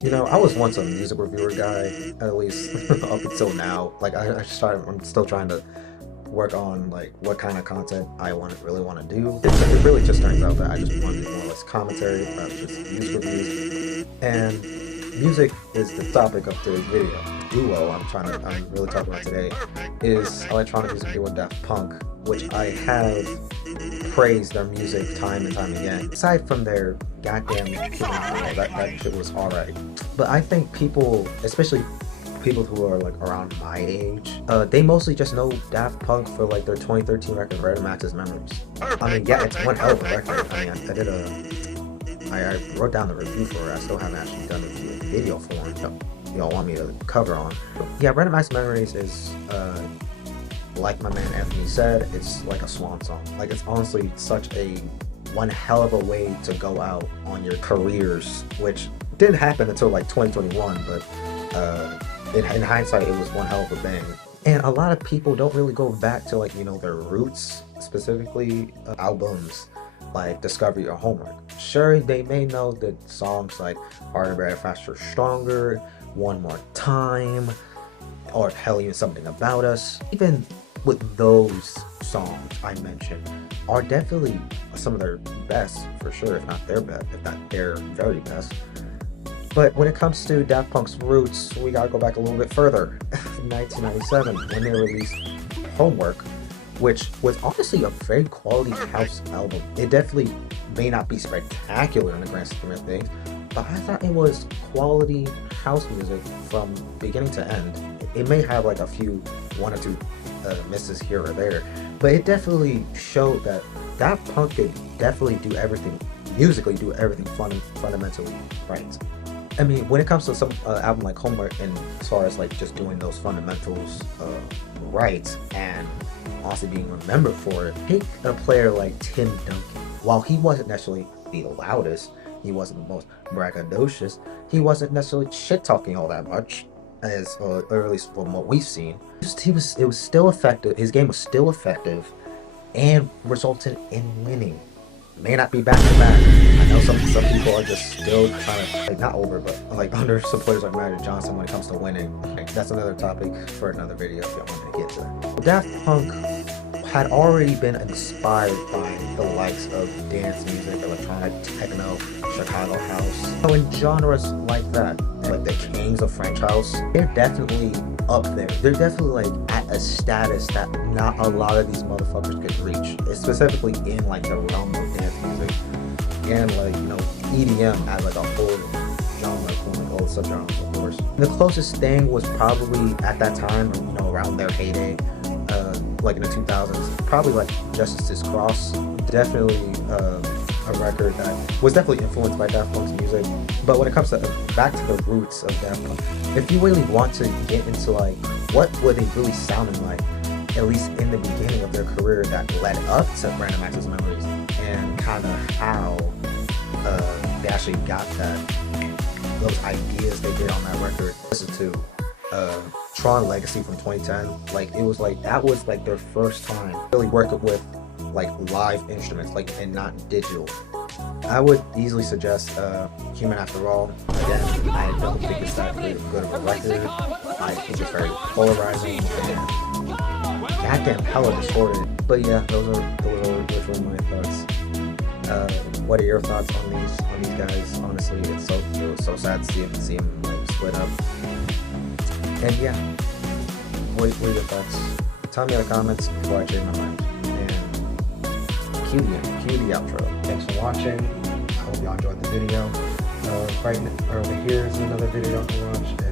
You know, I was once a music reviewer guy, at least up until now. Like I'm still trying to work on like what kind of content I really want to do. It really just turns out that I just want to do more or less commentary about just music reviews. And music is the topic of today's video. Duo I'm really talking about today is electronic music duo Daft Punk, which I have praised their music time and time again. Aside from their goddamn piano, that shit was alright. But I think people, especially people who are like around my age, they mostly just know Daft Punk for like their 2013 record, Random Access Memories. I mean, yeah, it's one hell of a record. I mean, I wrote down the review for it. I still haven't actually done the video for it. Y'all want me to cover on. Yeah, Random Access Memories is, like my man Anthony said, it's like a swan song. Like, it's honestly such a one hell of a way to go out on your careers, which didn't happen until like 2021, but in hindsight, it was one hell of a bang. And a lot of people don't really go back to like, you know, their roots, specifically albums like Discovery or Homework. Sure, they may know the songs like Harder, Better, Faster, Stronger, One More Time, or hell, even Something About Us. Even with those songs I mentioned are definitely some of their best, for sure, if not their best, if not their very best. But when it comes to Daft Punk's roots, we gotta go back a little bit further. 1997, when they released Homework, which was honestly a very quality house album. It definitely may not be spectacular in the grand scheme of things, but I thought it was quality house music from beginning to end. It may have like one or two misses here or there, but it definitely showed that Daft Punk could definitely do everything, musically do everything fundamentally right. I mean, when it comes to some album like Homework, and as far as like just doing those fundamentals right and also being remembered for it, take a player like Tim Duncan. While he wasn't necessarily the loudest, he wasn't the most braggadocious, he wasn't necessarily shit talking all that much, or at least from what we've seen. It was still effective. His game was still effective, and resulted in winning. May not be back to back. I know some people are just still trying to, like, not over, but like under some players like Magic Johnson when it comes to winning. Like, that's another topic for another video if y'all want to get to that. Daft Punk had already been inspired by the likes of dance music, electronic, techno, Chicago house. So in genres like that, like the kings of French house, they're definitely up there. They're definitely like at a status that not a lot of these motherfuckers could reach, specifically in like the realm of dance music and like, you know, EDM as like a whole genre, like all the subgenres, of course. The closest thing was probably at that time, you know, around their heyday, like in the 2000s, probably like Justice's Cross. Definitely a record that was definitely influenced by Daft Punk's music. But when it comes to back to the roots of Daft Punk, if you really want to get into like what were they really sounding like, at least in the beginning of their career that led up to Random Access Memories, and kind of how they actually got those ideas they did on that record. Listen to Tron Legacy from 2010. Like, it was like that was like their first time really working with like live instruments, like, and not digital. I would easily suggest Human After All. Again, I don't think it's that good of a record. I think it's very polarizing and goddamn hella distorted. But yeah, those are literally my thoughts. What are your thoughts on these guys? Honestly, it was so sad to see them like split up. And yeah, what are your thoughts? Tell me in the comments before I change my mind. And cue the outro. Thanks for watching. I hope y'all enjoyed the video. Right over here is another video to watch.